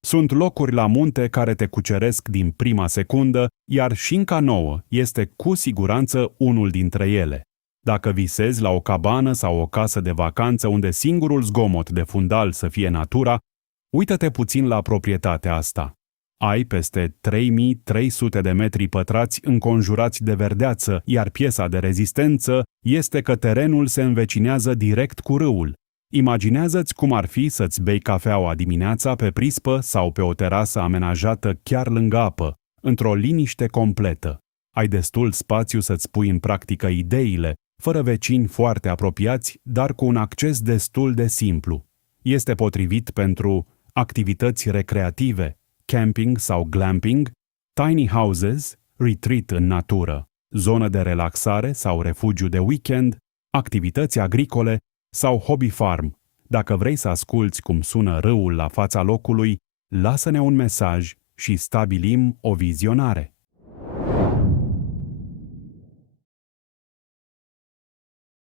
Sunt locuri la munte care te cuceresc din prima secundă, iar Șinca Nouă este cu siguranță unul dintre ele. Dacă visezi la o cabană sau o casă de vacanță unde singurul zgomot de fundal să fie natura, uită-te puțin la proprietatea asta. Ai peste 3300 de metri pătrați înconjurați de verdeață, iar piesa de rezistență este că terenul se învecinează direct cu râul. Imaginează-ți cum ar fi să-ți bei cafeaua dimineața pe prispă sau pe o terasă amenajată chiar lângă apă, într-o liniște completă. Ai destul spațiu să-ți pui în practică ideile, fără vecini foarte apropiați, dar cu un acces destul de simplu. Este potrivit pentru activități recreative, camping sau glamping, tiny houses, retreat în natură, zonă de relaxare sau refugiu de weekend, activități agricole sau hobby farm. Dacă vrei să asculți cum sună râul la fața locului, lasă-ne un mesaj și stabilim o vizionare.